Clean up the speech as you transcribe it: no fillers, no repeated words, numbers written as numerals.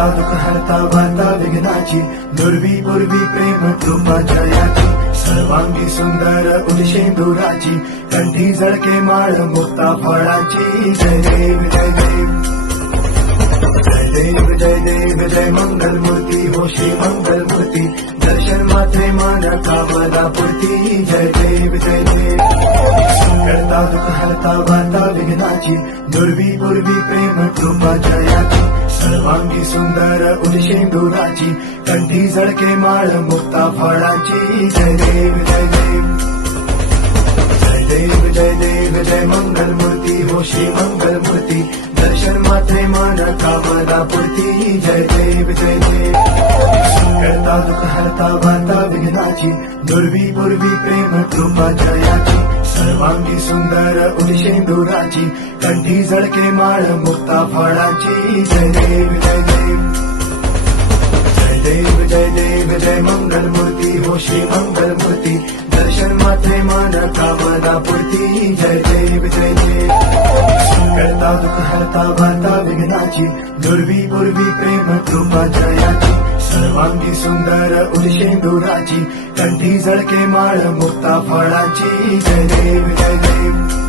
करता दुःख हरता वार्ता विघ्नाची, दुर्वी पूर्वी प्रेम कृपा जयाची, सर्वांगी सुंदर उदिशेंदुराची, कंठी झळके माळ मुक्ता फळाची. जय देव जय देव जय देव जय देव जय मंगल मूर्ती हो श्री मंगल मूर्ती, दर्शन मात्रे मान कामना पूर्ती. जय देव जय देव करता दुःख हरता वार्ता विघ्नाची, दुर्वी पूर्वी प्रेम कृपा जयाची, सर्वांगी सुंदर उदिशेंदुराची, कंठी झळके माळ मुक्ता फळाची. जय देव जय देव जय देव जय देव जय मंगल मूर्ती हो श्री मंगल मूर्ती, दर्शन मात्रे मान कामना पूर्ती. जय देव जय देव करता दुःख हरता वार्ता विघ्नाची, दुर्वी पूर्वी प्रेम कृपा जयाची, सर्वांगी सुंदर उदिशेंदुराची, कंठी झळके माळ मुक्ता फळाची. जय देव जय देव जय देव जय देव जय मंगल मूर्ती हो श्री मंगल मूर्ती, दर्शन मात्रे मान कामना पूर्ती. जय देव जय देव करता दुःख हरता वार्ता विघ्नाची, दुर्वी पूर्वी प्रेम कृपा जयाची, सर्वांगी सुंदर उदिशेंदुराची, कंठी झळके माळ मुक्ता फळाची. जय देव जय देव